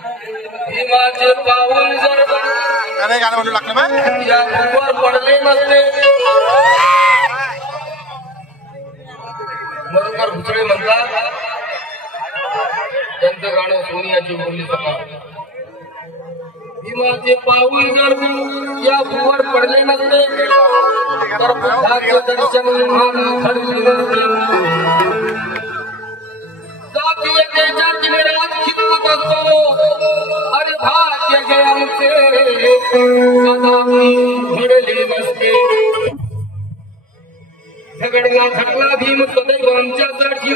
भीमाचे पाऊल जर अरे गाणं म्हणू लागलं बा या भूमीवर पडले नसते मधुकर भुसळे म्हणतात त्यांचं गाणं सोनियाची बोलली सकाळ भीमाचे पाऊल जर या भूमीवर पडले नसते तर बुद्धाचे दर्शन घडले नसते जातीयतेच्या किनाऱ्यात खिदमत असतो अरे भाग्य गे आमचे कदापि घडले नसते झगडला थकला भीम सदैव आमच्यासाठी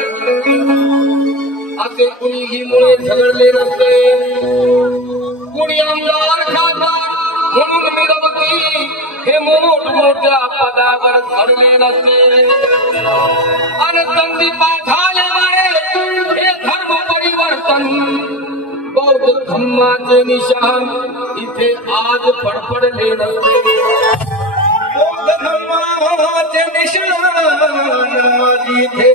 असे कुणीही मुळे झगडले नसते कुणी आमदार खासदार म्हणून मिरवती हे मोठमोठ्या पदावर चढले नसते आणि संदीपाधाले हे धर्म परिवर्तन बौद्ध धम्माचे निशान इथे आज फडफडले नसते बौद्ध धम्माचे निशान आज इथे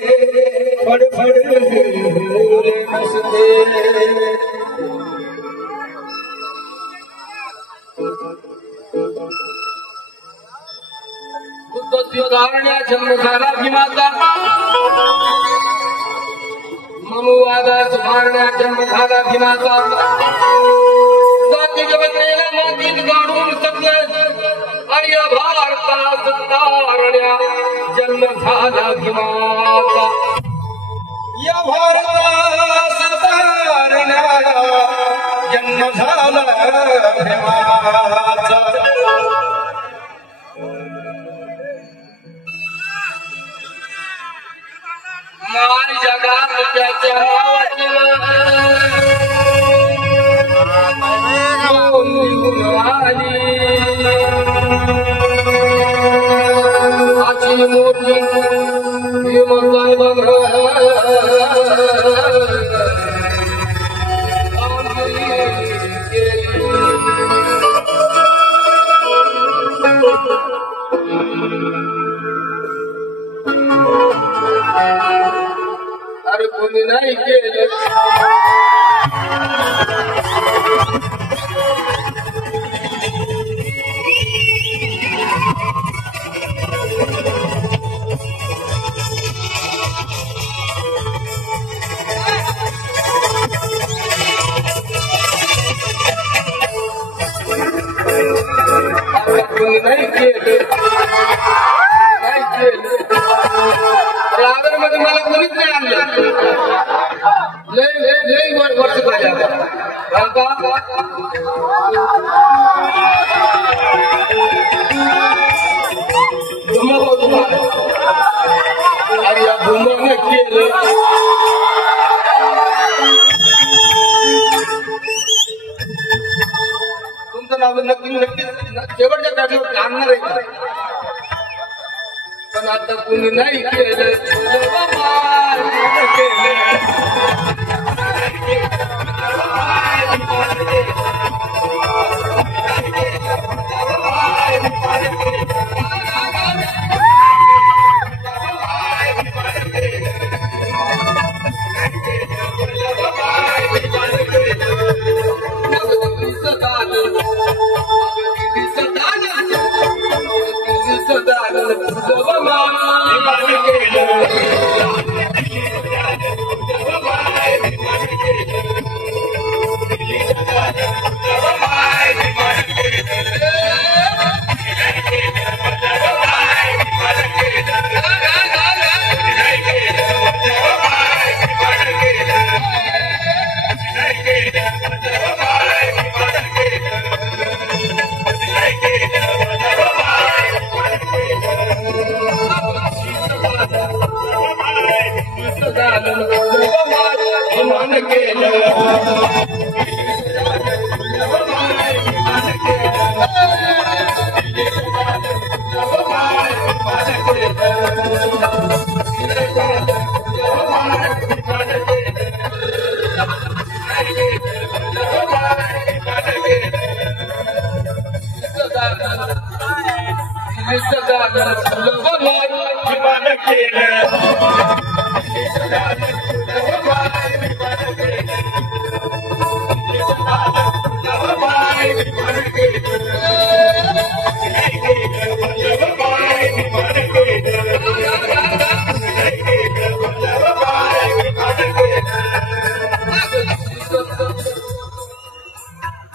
फडफडले नसते बुद्ध सुधारण्या जन्म झाला भीमाचा मनुवादा सुधारण्या जन्म झाला भीमाचा जाती व्यवस्थेला मातीत गाडून सगळं आणि या भारताला सुधारण्या जन्म झाला भीमाचा या भारताला सुधारण्या जन्म झाला भीमाचा माय जगात त्याच्या आची मोठी भीमसाहेब अरे कोणी नाही केलं कोणी नाही केलं नाही केलं मध्ये मला कोणीच नाही आणलं लय वर्ष अरे या भूमाने केलं तुमचं नाव नक्की शेवटच्या टाकीवर आणणार आहे पण आता कुणी नाही केलं केलं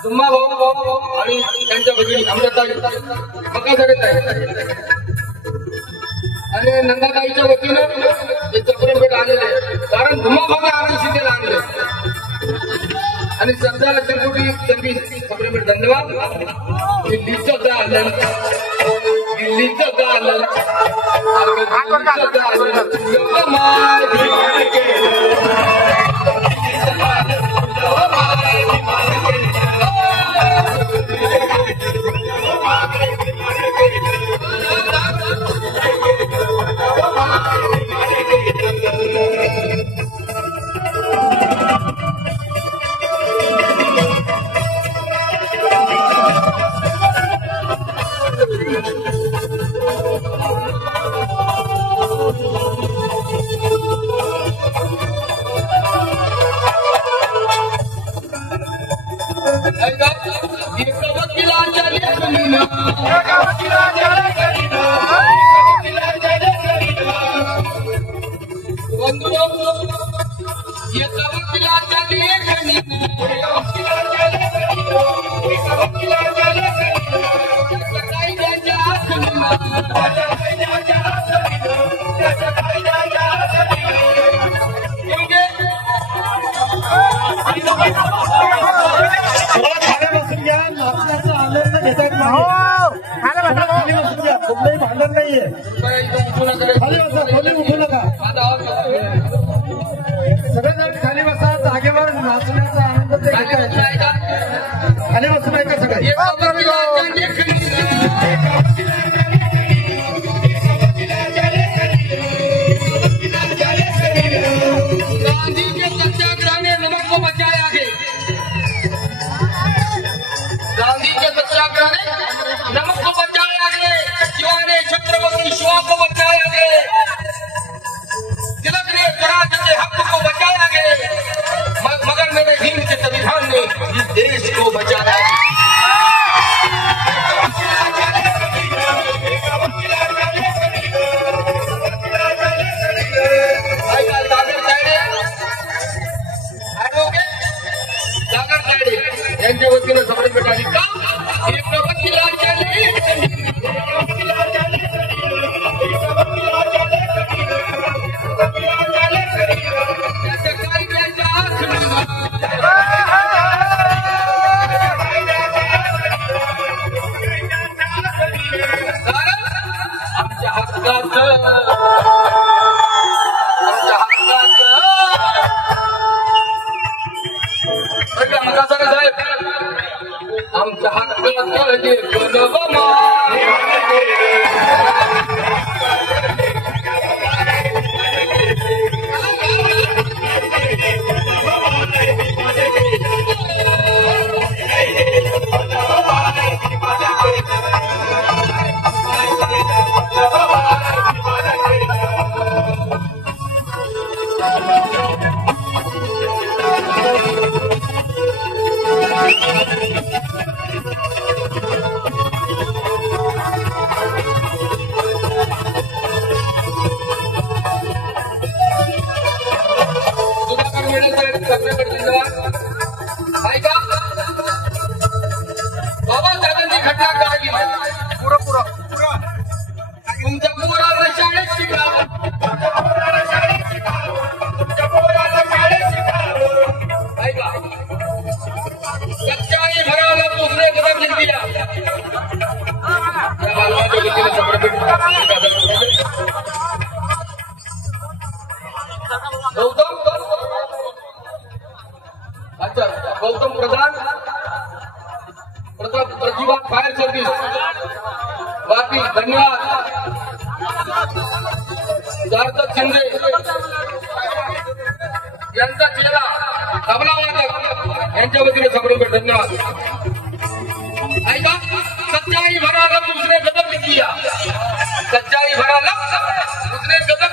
तुम्हा भाऊ आणि त्यांच्या भगिनी अमृता मकाकडे आहे आणि नंदाताईच्या वतीनं हे चक्रेपेठ आलेले आहे. कारण धुमाभागा आम्ही शिकेला आणले आणि सध्याला चिरकुटी त्यांनी चक्रेपेठ धन्यवाद. दिल्लीचं गालन दिल्लीचं गालन भांडण नाहीये. खाली उठू नका. सगळेजण खाली बसा. जागेवर नाचण्याचा आनंद ते खाली बसून ऐका सगळे. गांधी के सत्याग्रह ने नमक को बचाया है. गांधी के सत्याग्रह ने नमक को बचाया है. शिवा ने छत्रपति शिवा को बचाया है. तिलक ने स्वराज के हक को बचाया है. मगर मेरे हिंद के संविधान ने इस देश को बचाया है. यांच्या वतीनं समर्पित आहे का एक प्रवृत्तीला आमच्या हक्काचं साहेब आमच्या हक्काचे बाबासाहेबांनी घटना करावी पुरा तुमच्या पोराला शाळेत शिका. ऐका सच्चाई भराला दुसरे कदम लिख दिया. अच्छा गौतम प्रधान प्रतिभा फायर सर्व्हिस बाकी धन्यवाद. सार्थक शिंदे यांचा चेहरा तबला वादक यांच्या वतीने समर्पित धन्यवाद. ऐका सच्चाई भराला दुसरे कदम लिख दिया. सच्चाई भराला दुसरे कदम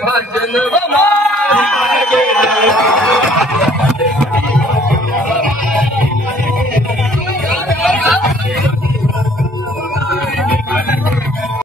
भाजन